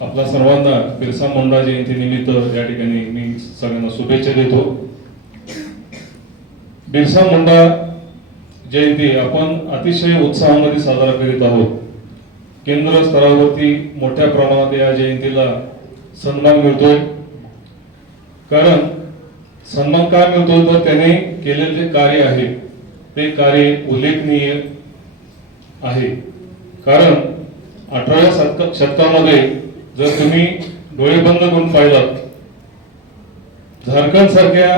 आपल्या सर्वांना बिरसा मुंडा जयंती निमित्त या ठिकाणी मी सगळ्यांना शुभेच्छा देतो. बिरसा मुंडा जयंती आपण अतिशय उत्साहामध्ये साजरा करीत आहोत. केंद्र स्तरावरती मोठ्या प्रमाणात या जयंतीला सन्मान मिळतोय. कारण सन्मान काय मिळतो तर त्याने केलेले जे कार्य आहे ते कार्य उल्लेखनीय आहे. कारण अठराव्या शतक शतकामध्ये जर तुम्ही डोळे बंद करून पाहिलात झारखंड सारख्या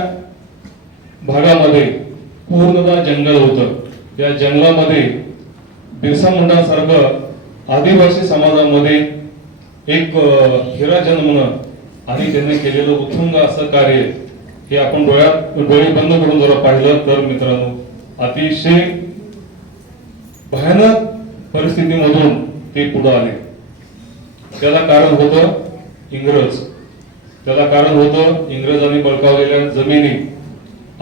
भागामध्ये पूर्णतः जंगल होतं. त्या जंगलामध्ये बिरसा मुंडासारखं आदिवासी समाजामध्ये एक हिरा जन्मणं आणि त्यांनी केलेलं उत्तुंग असं कार्य हे आपण डोळ्यात डोळे बंद करून जर पाहिलं तर मित्रांनो अतिशय भयानक परिस्थितीमधून ते पुढे आले. त्याला कारण होतं इंग्रज. त्याला कारण होतं इंग्रजांनी बळकावलेल्या जमिनी.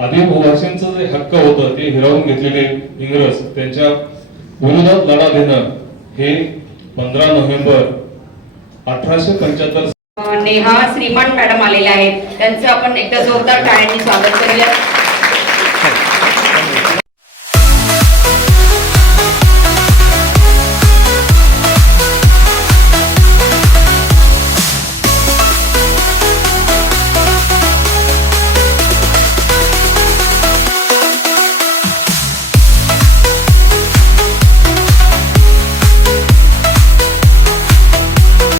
आदिवासींचं जे हक्क होतं ते हिरावून घेतलेले इंग्रज त्यांच्या विरोधात लढा देणं हे पंधरा नोव्हेंबर अठराशे पंच्याहत्तर नेहा श्रीमान मॅडम आलेल्या आहेत. त्यांचं आपण एकदा जोरदार टाळ्यांनी स्वागत करूया.